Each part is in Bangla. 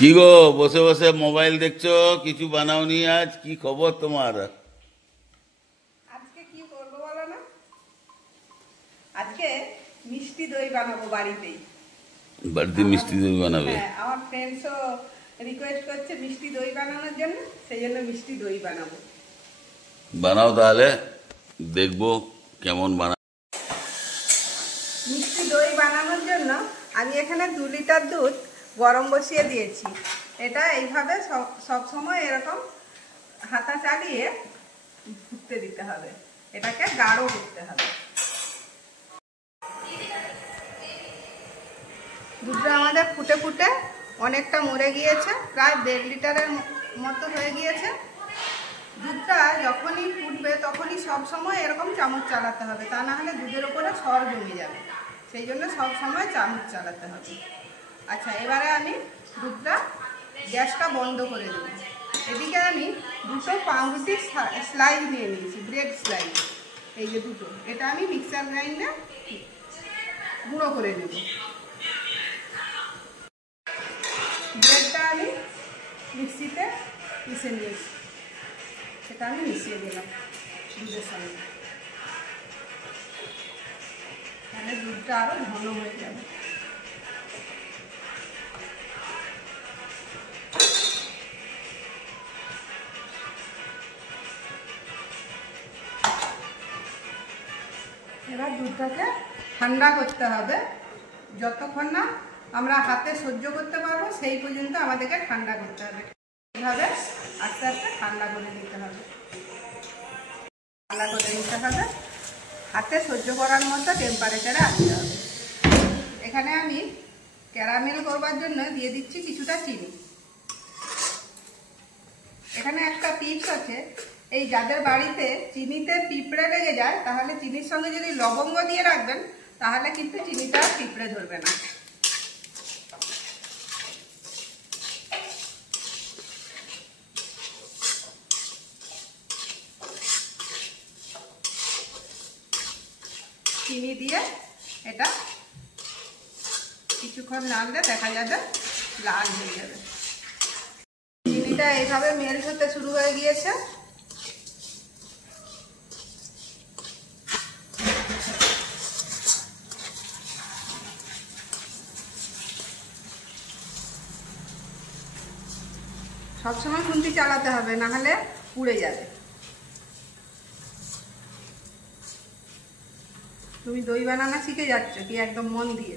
কি গো, বসে বসে মোবাইল দেখছো? কিছু বানাওনি আজ? কি খবর তোমার? আজকে কি করবো বলো না? আজকে মিষ্টি দই বানাবো বাড়িতেই। বাড়িতে মিষ্টি দই বানাবে? হ্যাঁ, আমার ফ্রেন্ডসও রিকোয়েস্ট করছে মিষ্টি দই বানানোর জন্য, সেই জন্য মিষ্টি দই বানাবো। বানাও তাহলে, দেখবো কেমন বানা। মিষ্টি দই বানানোর জন্য আমি এখানে 2 লিটার দুধ গরম বসিয়ে দিয়েছি। এটা এইভাবে সব সময় এরকম হাতা চালিয়ে ফুটতে দিতে হবে, এটাকে গাঢ় করতে হবে। দুধটা আমাদের ফুটে ফুটে অনেকটা মরে গিয়েছে, প্রায় 1.5 লিটারের মতো হয়ে গিয়েছে। দুধটা যখনই ফুটবে তখনই সব সময় এরকম চামচ চালাতে হবে, তা না হলে দুধের উপরে সর জমে যাবে। সেই জন্য সব সময় চামচ চালাতে হবে। আচ্ছা, এবারে আমি দুধটা গ্যাসটা বন্ধ করে দেব। এদিকে আমি 2টো পাউরুটির স্লাইস নিয়ে নিয়েছি, ব্রেড স্লাইস। এই যে 2টো, এটা আমি মিক্সার গ্রাইন্ডারে গুঁড়ো করে নেব। ব্রেডটা আমি মিক্সিতে পিষে নিয়েছি, সেটা আমি মিশিয়ে দিলাম দুধের সঙ্গে, তাহলে দুধটা আরও ঘন হয়ে যাবে। এবার দুধটাকে ঠান্ডা করতে হবে। যতক্ষণ না আমরা হাতে সহ্য করতে পারবো সেই পর্যন্ত আমাদেরকে ঠান্ডা করতে হবে। এভাবে আস্তে আস্তে ঠান্ডা করে নিতে হবে, ঠান্ডা করে নিতে হবে, হাতে সহ্য করার মতো টেম্পারেচারে আনতে হবে। এখানে আমি ক্যারামেল করবার জন্য দিয়ে দিচ্ছি কিছুটা চিনি। এখানে একটা টিপস আছে, এই যাদের বাড়িতে চিনিতে পিঁপড়ে লেগে যায়, তাহলে চিনির সঙ্গে যদি লবঙ্গ দিয়ে রাখবেন, তাহলে কিন্তু চিনিটা পিঁপড়ে ধরবে না। চিনি দিয়ে এটা কিছুক্ষণ নাড়লে দেখা যাবে লাল হয়ে যাবে। চিনিটা এইভাবে মেল্ট হতে শুরু হয়ে গিয়েছে। সবসময় খুন্তি চালাতে হবে, না হলে পুড়ে যাবে। তুমি দই বানানো শিখে যাচ্ছ কি একদম মন দিয়ে?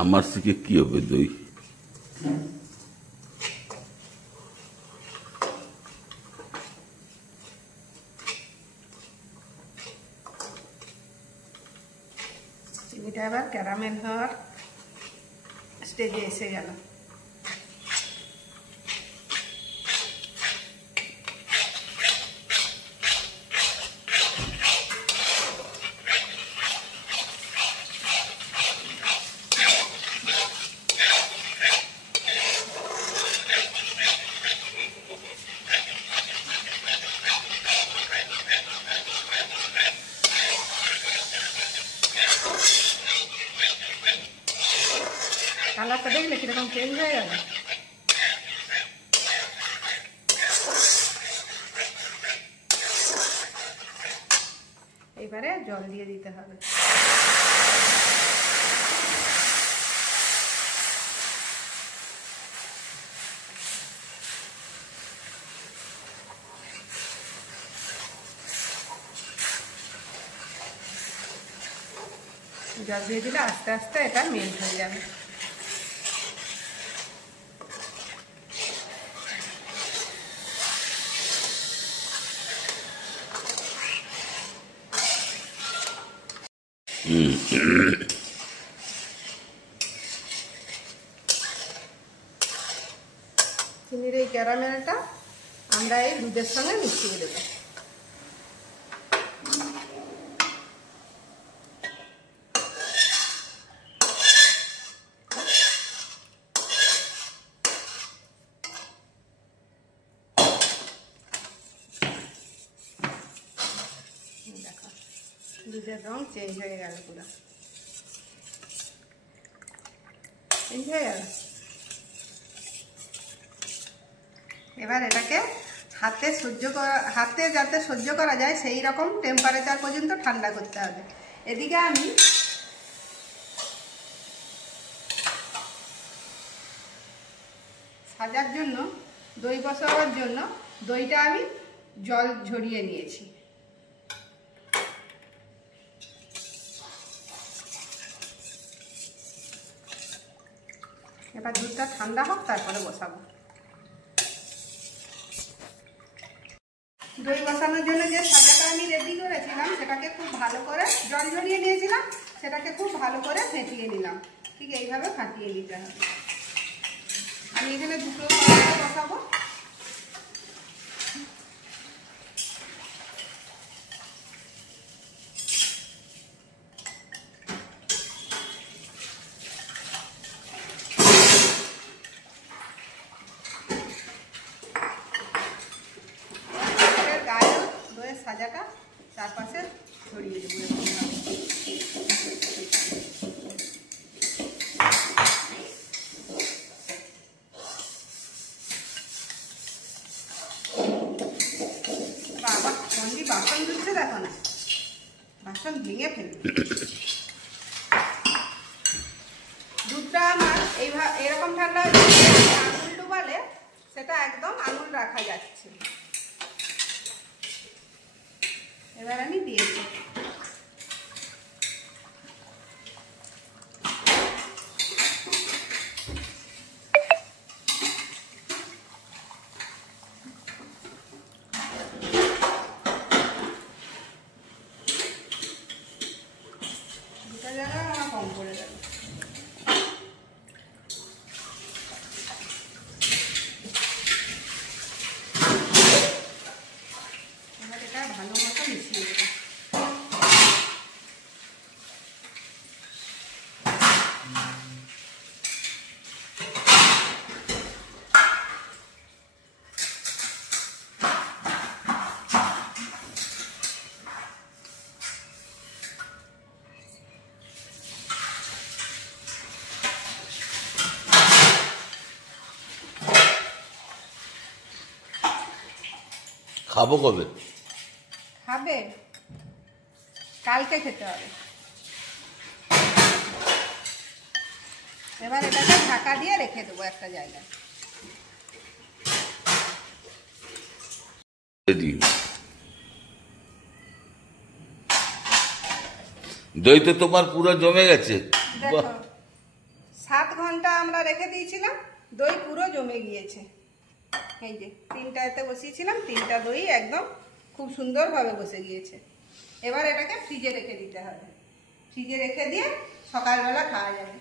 আমার শিখে কি হবে? দই চিনিটা এবার ক্যারামেল হওয়ার স্টেজে এসে গেল। কালারটা দেখলে কিরকম চেঞ্জ হয়ে গেল। এবারে জল দিয়ে দিতে হবে। জল দিয়ে দিলে আস্তে আস্তে এটা মেল্ট হয়ে যাবে। চিনির এই ক্যারামেলটা আমরা এই দুধের সঙ্গে মিশিয়ে দেবো। দেখো দুধের রং চেঞ্জ হয়ে গেল পুরো। এই হয়ে গেল। এবার এটাকে হাতে যাতে সহ্য করা যায় সেই রকম টেম্পারেচার পর্যন্ত ঠান্ডা করতে হবে। এদিকে আমি সাজার জন্য দই বসাবার জন্য দইটা আমি জল ঝরিয়ে নিয়েছি। এবার দুধটা ঠান্ডা হোক, তারপরে বসাবো। দই বসানোর জন্য যে সাজাটা আমি রেডি করেছিলাম সেটাকে খুব ভালো করে জল ঝরিয়ে নিয়েছিলাম, সেটাকে খুব ভালো করে ফেটিয়ে নিলাম। ঠিক এইভাবে ফাটিয়ে নিতে হবে। আমি এখানে দুটো বসাবো। সাজাটা চারপাশে ছড়িয়ে দেবো। বাবা সন্ধি বাসন ধুচ্ছে, দেখো না, বাসন ভেঙে ফেলবে। দুধটা আমার এরকম ঠান্ডা আঙুল ডুবালে সেটা একদম আঙুল রাখা যাচ্ছে। এবার আমি দিয়েছি। দুটো জায়গায় আমার কম পড়ে গেল। এবার এটা ভালো মতো মিশিয়ে দেবো। খাবো কবে? খাবে কালকে, খেতে হবে। এবার এটাকে ঢাকা দিয়ে রেখে দেবো একটা জায়গায়। দই তো তোমার পুরো জমে গেছে। দেখো 7 ঘন্টা আমরা রেখে দিয়েছিলাম, দই পুরো জমে গিয়েছে। এই যে 3টা এতে বসিয়েছিলাম, 3টা দই একদম খুব সুন্দরভাবে বসে গিয়েছে। এবার এটাকে ফ্রিজে রেখে দিতে হবে। ফ্রিজে রেখে দিয়ে সকালবেলা খাওয়া যাবে।